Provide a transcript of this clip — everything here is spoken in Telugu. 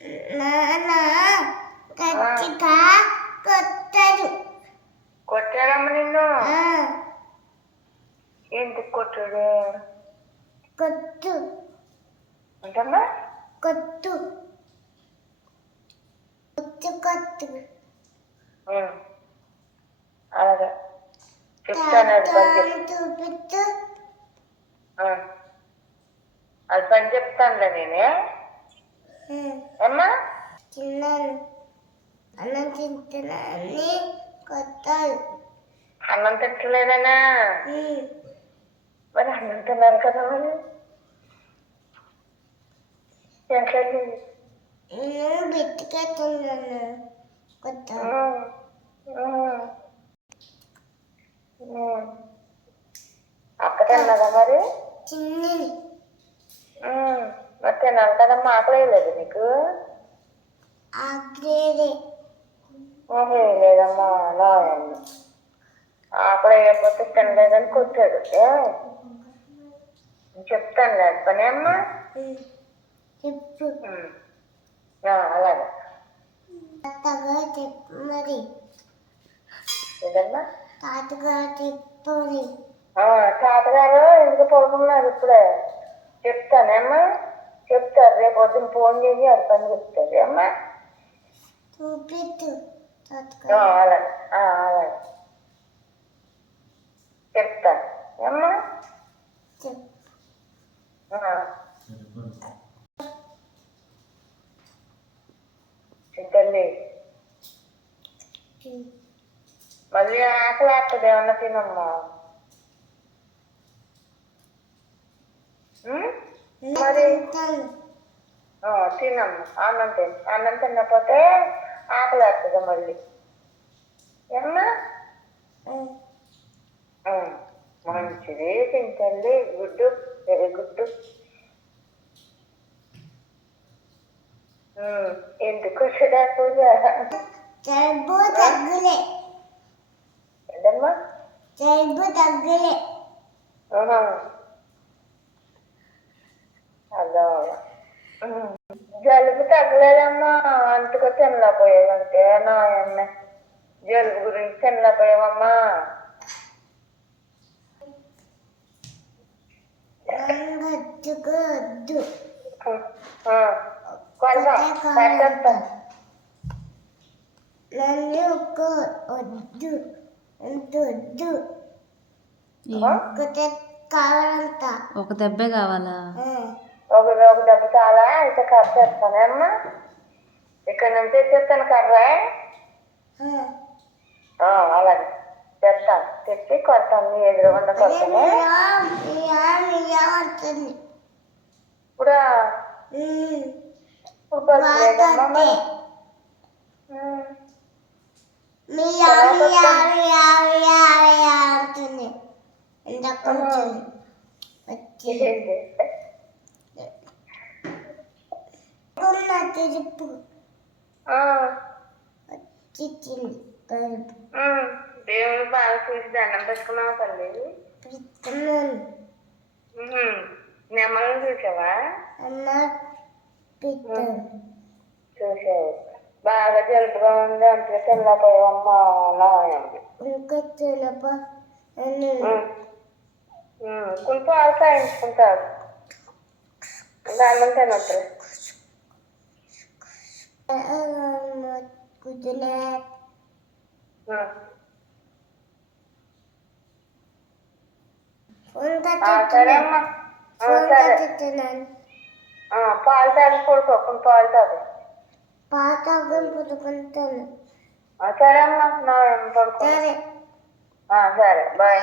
నాన్న గట్టిగా కొట్టాడు కొట్టాడమ్మ నిన్ను? ఎందుకు కొట్టాడు? కొట్టు. ఏంటమ్మా? కొట్టు. కొట్టు కొట్టు. అలాగే. చెప్తాను చూపించు. అది పని చెప్తానులే నేనే. అమ్మా? తిన్నాను. అన్నం తింటున్నాను కొట్టాడు అన్నం తింటలేదనా మరి అన్నం తిన్నారు కదా మరి? ఎంతలేదు నేను బిట్టుకెట్టున్నాను కొట్టాడు అక్క తిన్నదా మరి? చిన్నది. మరి తినాలి కదమ్మా ఆకలి లేదు నీకు? లేదమ్మా నాయమ్మ ఆకలి తినలేదని కొట్టాడు? చెప్తాను లేదు పని అమ్మా. చెప్పు. ఉం. ఆ, అలాగే. తాతగా చెప్పు మరి. ఏదమ్మా తాతగా చెప్పు మరి. ఆ, తాతగారు ఎందుకు పడుకున్నారు ఇప్పుడే. చెప్తానమ్మా చెప్తారు. రేపు పొద్దున్న ఫోన్ చేసి అది పని చెప్తారు. అమ్మా. అలాగే అలాగే చెప్తాను. ఆ. తల్లి. మళ్ళీ ఆకలి వేస్తుంది. ఏమన్నా తినమ్మా? మరి? తినమ్మా. అన్నం తిను అన్నం తినకపోతే ఆకలి వేస్తుంది మళ్ళీ. ఉం. మంచిది తింటండి గుడ్డు వెరీ గుడ్డు. ఉం. ఎందుకు వచ్చేదా పూజ? జలుబు తగ్గులే. ఏంటమ్మా? జలుబు తగ్గులే. జలుబు తగ్గలేదమ్మా. అంతగా తినలేకపోయావంటే నాయన్న జలుబు గురించి తినలేకపోయావమ్మా. కొంచెం నన్ను ఒక్క వద్దు అంత వద్దు. ఆ? ఒకటే కావాలంట. ఒక దెబ్బే కావాలా? ఆ, ఒక దెబ్బ చాలా అయితే కర్ర చేస్తాను అమ్మా. ఇక్కడ నుంచి తెస్తాను కర్ర. అలాగే. తెస్తాను. తెచ్చి కొడతాను నీ ఎదురుగుండా కొడతాను ఇప్పుడు? ఉమ్, చిచ్చింది కడుపు ఉం. దేవుడు బాగా చూసి దండం పెట్టుకున్నావు తల్లి? ఉహుం. నెమ్మలను చూసావా? అమ్మ పిస్తాను చూసావు. బాగా జలుబుగా ఉంది అంతే తినలేకపోయావమ్మా నాయమ్మ ఇంకా అని. కొంచెం పాలు సాయించుకుంటారు దాన్ని తినొద్దు కుదిలే ఫోన్ సరే అమ్మా ఆ, ఫోన్ సరే కట్టుతున్నాను పాలు తాగి పాలు తాగు సరే అమ్మా పడుకో సరే బాయ్.